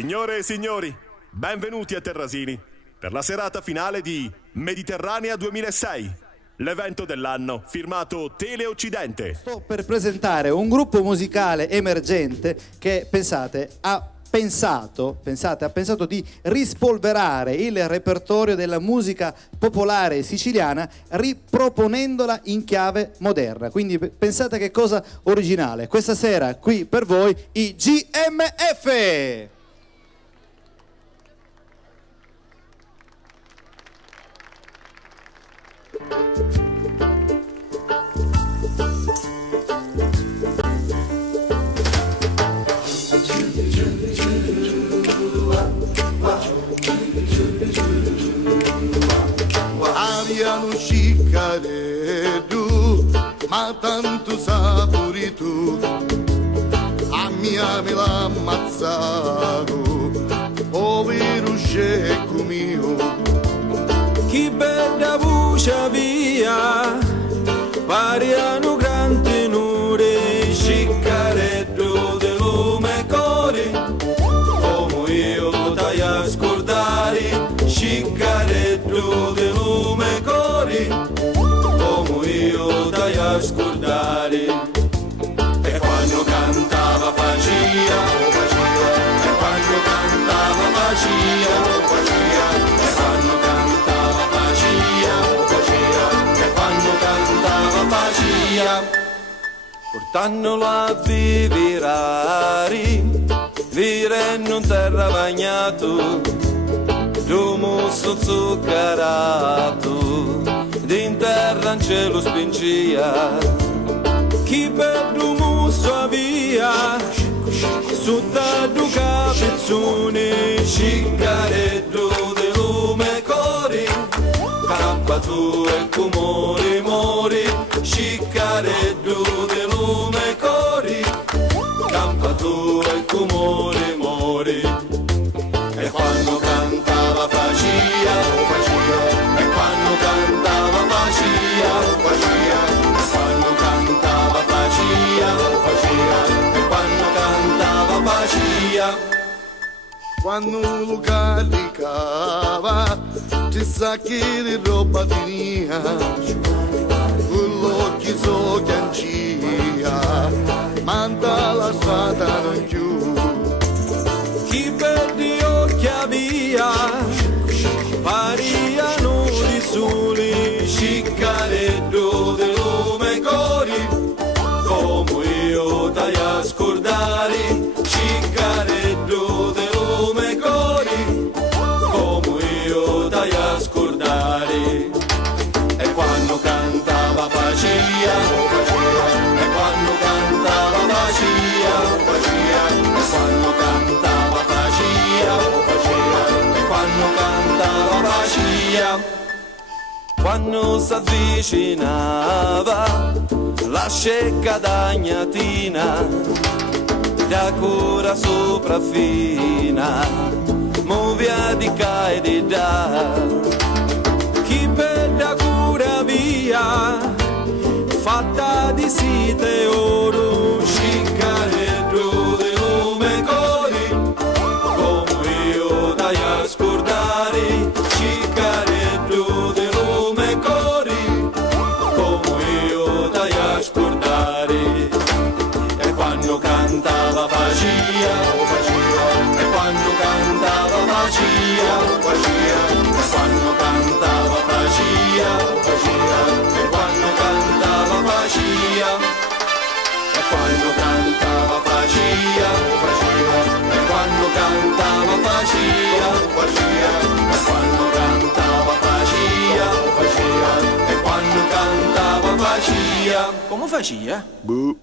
Signore e signori, benvenuti a Terrasini per la serata finale di Mediterranea 2006, l'evento dell'anno firmato Teleoccidente. Sto per presentare un gruppo musicale emergente che, pensate, ha pensato di rispolverare il repertorio della musica popolare siciliana riproponendola in chiave moderna. Quindi pensate che cosa originale. Questa sera qui per voi i GMF! Abbiano sciccareddu, ma tanto sapori tu, a mia me l'ha ammazzato, povero scecco mio. Chi bella voce via, variano grande nure, sciccareddu del lume core, come io dai a scordare, sciccareddu del lume core, come io dai a scordare. E quando cantava faccia, e quando cantava faccia, e quando cantava faccia, e quando cantava faccia, portandola a vivirare, vire in terra bagnato, l'umusso zuccherato, d'interra in cielo spingia. Chi per l'umusso via, sotto du capezzone, sciccareddu de lume cori, campa tu e cumori mori, sciccareddu de lume cori, campa tu e cumori mori. E quando cantava faccia, e quando cantava faccia, e quando cantava faccia, e quando cantava faccia. Quando lo caricava, ci sacchi di roba tenia, con l'occhio so chiancia, manda la strada non più. Chi per gli occhi via, pariano di soli, sciccareddu del lume cori, come io dai a scordare, sciccareddu del lume cori, come io dai a scordare. E quando cantava faccia, e quando cantava faccia, e quando cantava faccia, e quando cantava faccia. Quando s'avvicinava la scecca d'agnatina, da cura sopraffina, movia di ca e di da. Chi per la cura via, fatta di site oro, sciccareddu de lume cori, come io dai a scordare, sciccareddu de lume cori, come io dai a scordare. E quando cantava faccia, e quando cantava faccia, e quando cantava faccia, e quando cantava faccia, e quando cantava faccia, e quando cantava faccia, e quando cantava faccia, e quando cantava faccia. Come faccia? Boh.